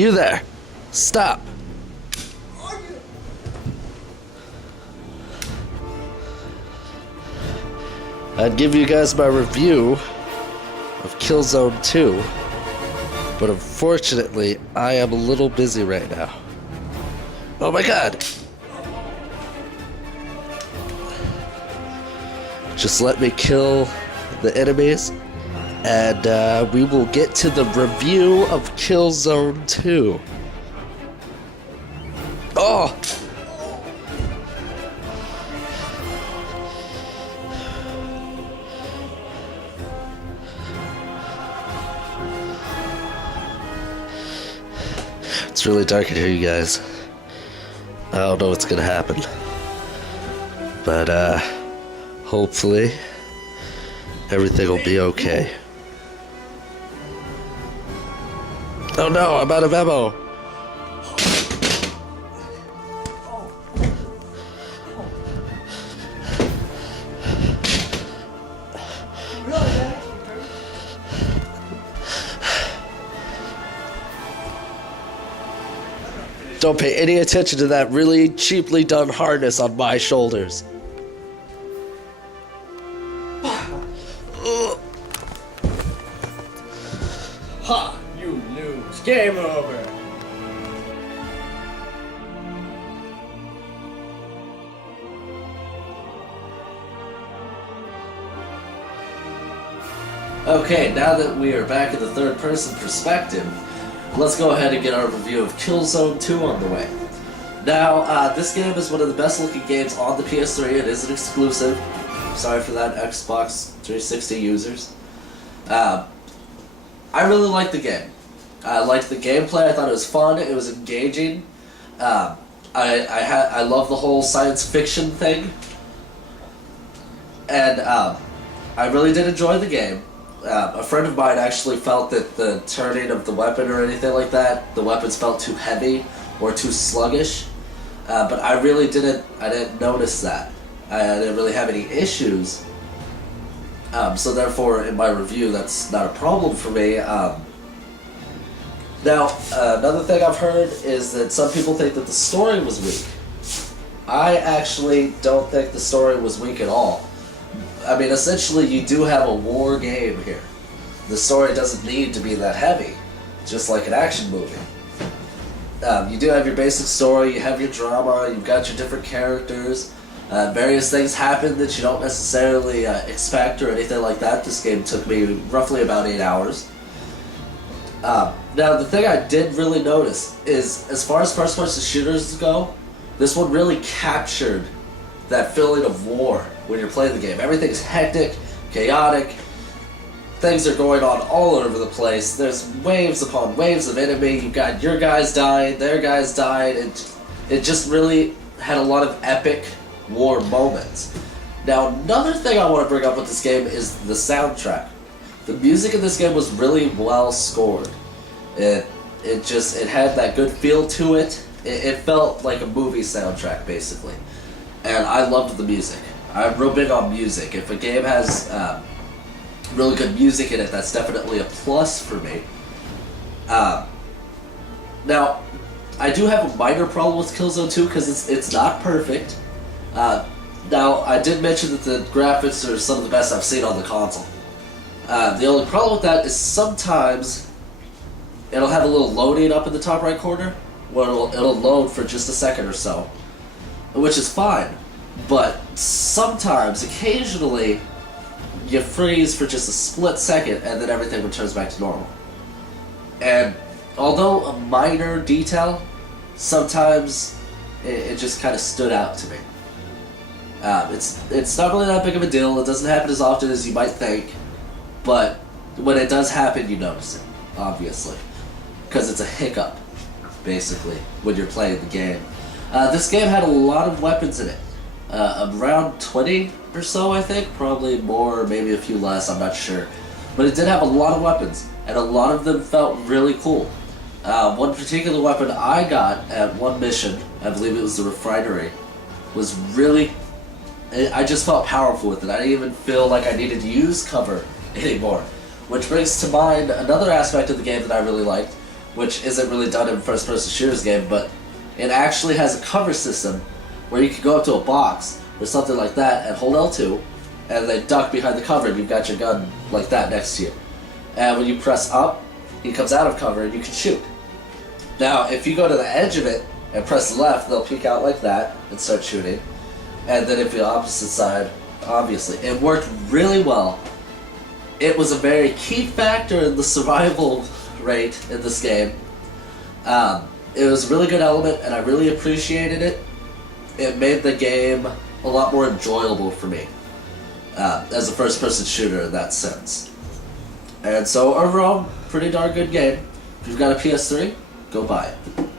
You there. Stop. I'd give you guys my review of Killzone 2, but unfortunately, I am a little busy right now. Oh my god! Just let me kill the enemies, and we will get to the review of Killzone 2. Oh! It's really dark in here, you guys. I don't know what's gonna happen. But, hopefully, everything will be okay. Oh no, I'm out of ammo! Don't pay any attention to that really cheaply done harness on my shoulders. Ha! You lose. Game over. Okay, now that we are back in the third person perspective, let's go ahead and get our review of Killzone 2 on the way. Now, this game is one of the best looking games on the PS3. It is an exclusive. Sorry for that, Xbox 360 users. I really liked the game. I liked the gameplay. I thought it was fun. It was engaging. I love the whole science fiction thing. And I really did enjoy the game. A friend of mine actually felt that the turning of the weapon or anything like that, the weapons felt too heavy or too sluggish. But I really didn't notice that. I didn't really have any issues. So therefore, in my review, that's not a problem for me. Now, another thing I've heard is that some people think that the story was weak. I actually don't think the story was weak at all. I mean, essentially, you do have a war game here. The story doesn't need to be that heavy, just like an action movie. You do have your basic story, you have your drama, you've got your different characters. Various things happen that you don't necessarily expect or anything like that. This game took me roughly about 8 hours. Now, the thing I did really notice is, as far as first-person shooters go, this one really captured that feeling of war when you're playing the game. Everything's hectic, chaotic, things are going on all over the place. There's waves upon waves of enemy. You've got your guys dying, their guys died, and it just really had a lot of epic war moments. Now, another thing I want to bring up with this game is the soundtrack. The music in this game was really well scored. It had that good feel to it. It felt like a movie soundtrack, basically. And I loved the music. I'm real big on music. If a game has really good music in it, that's definitely a plus for me. Now, I do have a minor problem with Killzone 2 because it's not perfect. Now, I did mention that the graphics are some of the best I've seen on the console. The only problem with that is sometimes it'll have a little loading up in the top right corner where it'll load for just a second or so, which is fine. But sometimes, occasionally, you freeze for just a split second and then everything returns back to normal. And although a minor detail, sometimes it just kind of stood out to me. It's not really that big of a deal. It doesn't happen as often as you might think, but when it does happen, you notice it, obviously, because it's a hiccup, basically, when you're playing the game. This game had a lot of weapons in it, around 20 or so, I think, probably more, maybe a few less, I'm not sure, but it did have a lot of weapons, and a lot of them felt really cool. One particular weapon I got at one mission, I believe it was the refinery, was really, I just felt powerful with it. I didn't even feel like I needed to use cover anymore. Which brings to mind another aspect of the game that I really liked, which isn't really done in first-person shooters game, but it actually has a cover system where you can go up to a box or something like that and hold L2, and then duck behind the cover and you've got your gun like that next to you. And when you press up, he comes out of cover and you can shoot. Now, if you go to the edge of it and press left, they'll peek out like that and start shooting. And then if the opposite side, obviously. It worked really well. It was a very key factor in the survival rate in this game. It was a really good element, and I really appreciated it. It made the game a lot more enjoyable for me as a first-person shooter in that sense. And so overall, pretty darn good game. If you've got a PS3, go buy it.